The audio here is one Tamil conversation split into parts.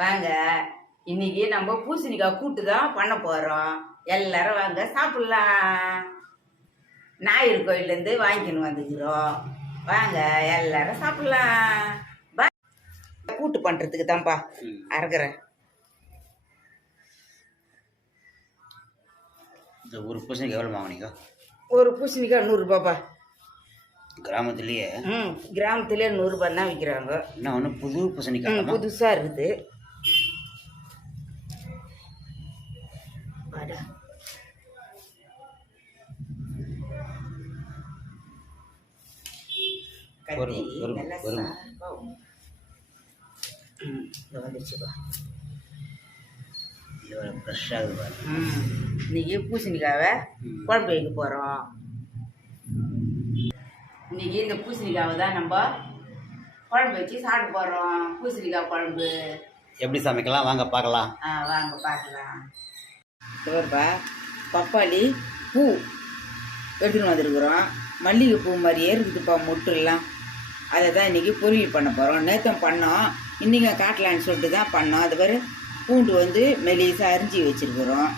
வாங்க, இன்னைக்கு நம்ம பூசணிக்காய் கூட்டு தான் பண்ண போறோம். எல்லாரும் வாங்க சாப்பிடலாம். நாயர் கோயிலேருந்து வாங்கின்னு வந்துக்கிறோம். வாங்க எல்லாரும் சாப்பிடலாம். கூட்டு பண்றதுக்கு தான்ப்பா அரைக்கிறேன். ஒரு பூசணிக்காய் எவ்வளோ வாங்கினீங்க? ஒரு பூசணிக்காய் 100 ரூபாப்பா. கிராமத்துலேயே கிராமத்துலேயே 100 ரூபாய் தான் விற்கிறாங்க. என்ன ஒன்று புது பூசணிக்காய் புதுசாக இருக்குது. இன்னைக்கு பூசணிக்காவை குழம்பு வைக்க போகிறோம். இன்னைக்கு இந்த பூசணிக்காவை தான் நம்ம குழம்பு வச்சு சாப்பிட போகிறோம். பூசணிக்காய் குழம்பு எப்படி சமைக்கலாம் வாங்க பார்க்கலாம். வாங்க பார்க்கலாம். இதுவரைப்பா பப்பாளி பூ எடுத்துன்னு வந்துருக்குறோம். மல்லிகை பூ மாதிரியே இருக்குதுப்பா மொட்டுலாம். அதை தான் இன்றைக்கி பொரியல் பண்ண போகிறோம். நேற்றம் பண்ணோம், இன்றைக்கி காட்டலான்னு சொல்லிட்டு தான் பண்ணோம். அது பேர் பூண்டு வந்து மெலிசாக அரிஞ்சி வச்சுருக்குறோம்.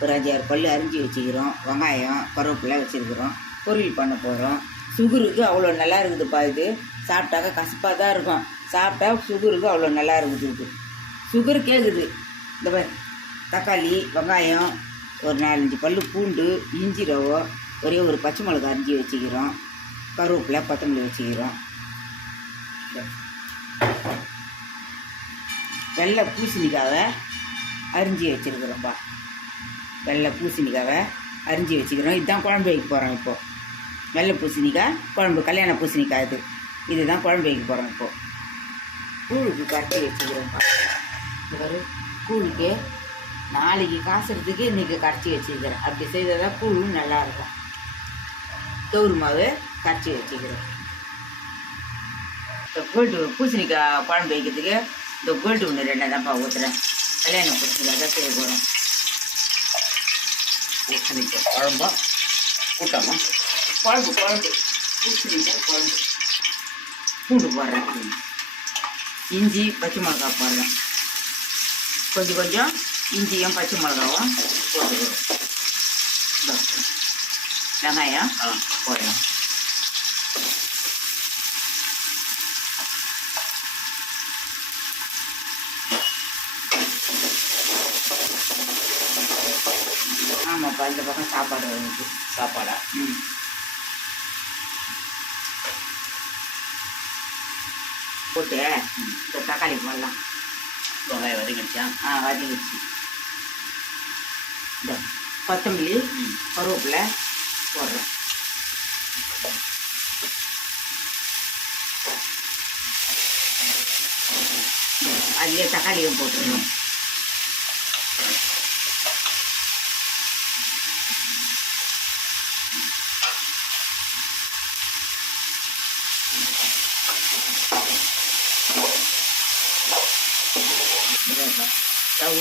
ஒரு 5-6 பல் அரிஞ்சி வச்சுக்கிறோம். வெங்காயம் கருவேப்பிலை வச்சுருக்குறோம். பொரியல் பண்ண போகிறோம். சுகருக்கு அவ்வளோ நல்லா இருக்குதுப்பா. இது சாப்பிட்டாக்க கசப்பாக தான் இருக்கும். சாப்பிட்டா சுகருக்கு அவ்வளோ நல்லா இருக்குது. இது சுகர் கேட்குது. இந்த தக்காளி வெங்காயம் ஒரு 4-5 பல் பூண்டு, இஞ்சி ரவை, ஒரே ஒரு பச்சை மிளகா அரிஞ்சி வச்சுக்கிறோம். கருவேப்பிலை கொத்தமல்லி வச்சுக்கிறோம். வெள்ளை பூசணிக்காவை அரிஞ்சி வச்சுருக்குறோம்ப்பா. வெள்ளை பூசணிக்காவை அரிஞ்சி வச்சுக்கிறோம். இதுதான் குழம்பு வைக்க போகிறோம். இப்போது வெள்ளை பூசணிக்காய் குழம்பு, கல்யாண பூசணிக்காய் இதுதான் குழம்பு வைக்க போகிறோம். இப்போது கூழுக்கு கரைச்சி வச்சுக்கிறோம்ப்பா. ஒரு கூழுக்கு நாளைக்கு காசுறதுக்கு இன்றைக்கி கரைச்சி வச்சுக்கிறேன். அப்படி செய்தால் தான் கூழ் நல்லாயிருக்கும். தோறு மாவு கரைச்சி வச்சுக்கிறோம். இந்த கோல்டு பூசணிக்காய் குழம்பு வைக்கிறதுக்கு இந்த கோல்டு 1-2 தான்ப்பா ஊற்றுறேன். கல்யாண பூசணிக்காய் தான் செய்ய போகிறோம். பூசணிக்காய் குழம்பா கூட்டாமா? குழம்பு பூசணிக்காய் குழம்பு. பூண்டு போடுறேன், இஞ்சி பச்சை மிளகா போடுறேன். கொஞ்சம் இஞ்சியும் பச்சை மிளகாவும் போட்டுக்கிறோம். வெங்காயம் போடலாம். ஆமாப்பா, இந்த பக்கம் சாப்பாடு வந்து சாப்பாடா? போட்டு இந்த தக்காளி போடலாம். வெங்காயம் வதங்கிடுச்சா? வதங்கிடுச்சு. இந்த கொத்தமல்லி கருவேப்பிலை போடுறேன். அதுலேயே தக்காளியும் போட்டுருணும்.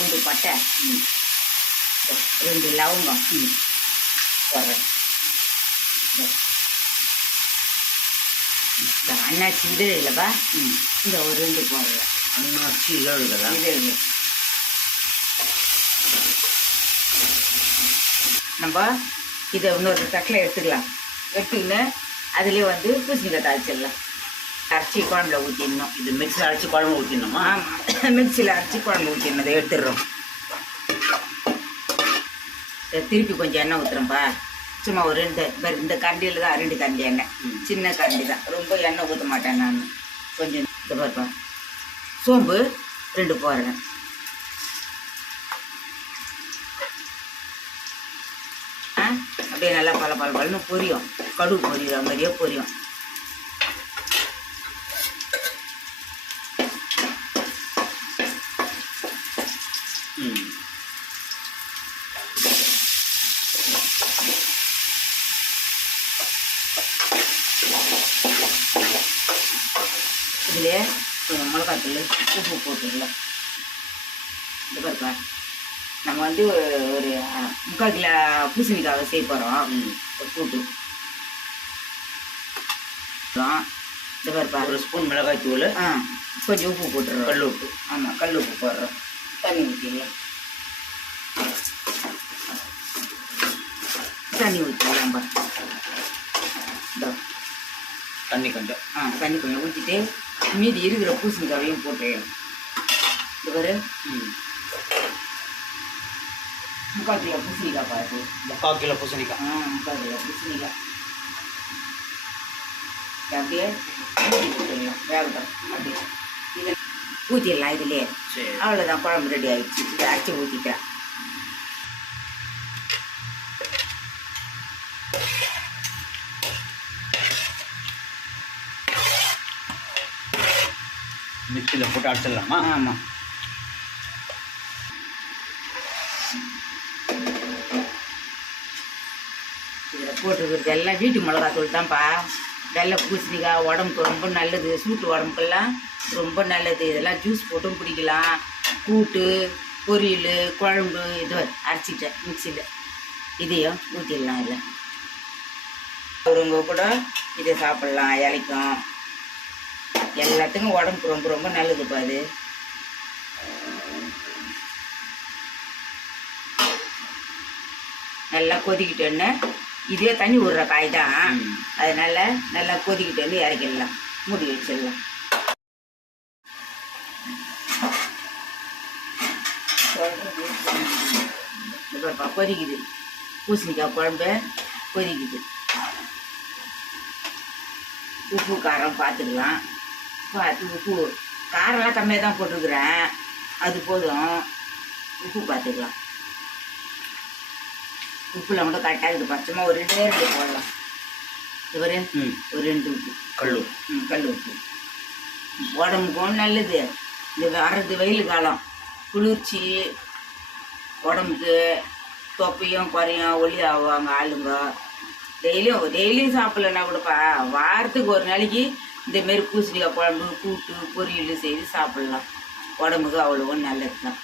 உண்டு பட்டை 2 லவங்கம் போடுறேன். இந்த அன்னாச்சி இதழ் இல்லைப்பா, இந்த ஒரு 2 போடுறேன். அன்னாச்சி இதழ்களா? இதழ் நம்ம இதை இன்னொரு தட்டில் எடுத்துக்கலாம். எடுத்துக்கின்னு அதுலேயே வந்து பூசணிக்காய் தாளிச்சிடலாம். அரைச்சி குழம்புல ஊற்றிடணும். இது மிக்ஸில் அரைச்சி குழம்பு ஊற்றிடணுமா? ஆமாம், மிக்ஸியில் அரைச்சி குழம்பு ஊற்றிடணும். அதை எடுத்துடுறோம். திருப்பி கொஞ்சம் எண்ணெய் ஊற்றுறோம்ப்பா. சும்மா ஒரு இந்த கரண்டியில் தான் 2 கரண்டி எண்ணெய். சின்ன கரண்டி தான், ரொம்ப எண்ணெய் ஊற்ற மாட்டேன் நான். கொஞ்சம் இந்த பாருப்பா, சோம்பு 2 போடுறேன். அப்படியே நல்லா பல பொரியும். கடுகு பொரியுற மாதிரியே பொரியும். இதுலேயே கொஞ்சம் மிளகாத்தூள் உப்பு போட்டுக்கலாம். இது பாருப்பா, நம்ம வந்து ஒரு 3/4 கிலோ பூசணிக்காவை செய்ய போகிறோம். கூட்டு இது பாருப்பா, 1 ஸ்பூன் மிளகாய் தூள், கொஞ்சம் உப்பு போட்டுருவோம். கல் உப்பு. ஆமாம், கல் உப்பு போடுறோம். தண்ணி ஊற்றிடலாம். தண்ணி ஊற்றிடலாம் பா. தண்ணி கொஞ்சம். தண்ணி கொஞ்சம் ஊற்றிட்டு மீதி இருக்கிற பூசணிக்காவையும் போட்டு இது ஒரு 3/4 கிலோ பூசணிக்காய் பாரு. 3/4 கிலோ பூசணிக்காய். 3/4 கிலோ பூசணிக்காய் அப்படியே ஊற்றிடலாம். வேகட்டும். அப்படியே இதை ஊற்றிடலாம். இதுலேயே சரி. அவ்வளோதான், குழம்பு ரெடி ஆகிடுச்சு. இதை அரைச்சி ஊற்றிட்டேன். மிக்சியில் போட்டு அடிச்சிடலாமா? ஆமாம். இதில் போட்டுருக்கிறது எல்லாம் வீட்டு மிளகாத்தூள் தான்ப்பா. வெள்ளை பூசணிக்காய் உடம்புக்கு ரொம்ப நல்லது. சூட்டு உடம்புக்கெல்லாம் ரொம்ப நல்லது. இதெல்லாம் ஜூஸ் போட்டும் குடிக்கலாம். கூட்டு, பொரியல், குழம்பு இது அரைச்சிட்டேன் மிக்சியில். இதையும் ஊற்றிடலாம். இல்லை ஒருவங்க கூட இதை சாப்பிட்லாம். இலைக்கும் எல்லாத்துக்கும் உடம்புக்கு ரொம்ப ரொம்ப நல்லதுப்பா அது. நல்லா கொதிக்கிட்டோன்னு இதே தண்ணி விடுற காய் தான். அதனால நல்லா கொதிக்கிட்டோன்னு இறக்கிடலாம். மூடி வச்சிடலாம். இப்போப்பா கொதிக்குது. பூசணிக்காய் குழம்பு கொதிக்குது. உப்பு காரம் பார்த்துக்கலாம். பார்த்து உப்பு காரெல்லாம் கம்மியாக தான் போட்டுருக்குறேன். அது போதும். உப்பு பார்த்துக்கலாம். உப்புலாம் கூட கரெக்டாக இருக்குது. பச்சமாக ஒரு 2 போடலாம். இவரு ஒரு 2 உப்பு. கல் உப்பு. கல் உப்பு உடம்புக்கும் நல்லது. இந்த வர்றது வெயில் காலம், குளிர்ச்சி உடம்புக்கு. தொப்பையும் குறையும், ஒல்லி ஆவாங்க ஆளுங்க. டெய்லியும் சாப்பிட்லன்னா கூடப்பா வாரத்துக்கு ஒரு நாளைக்கு இந்தமாரி பூசணிக்காய் குழம்பு, கூட்டு, பொரியல் செய்து சாப்பிட்லாம். உடம்புக்கு அவ்வளோ நல்லது தான்.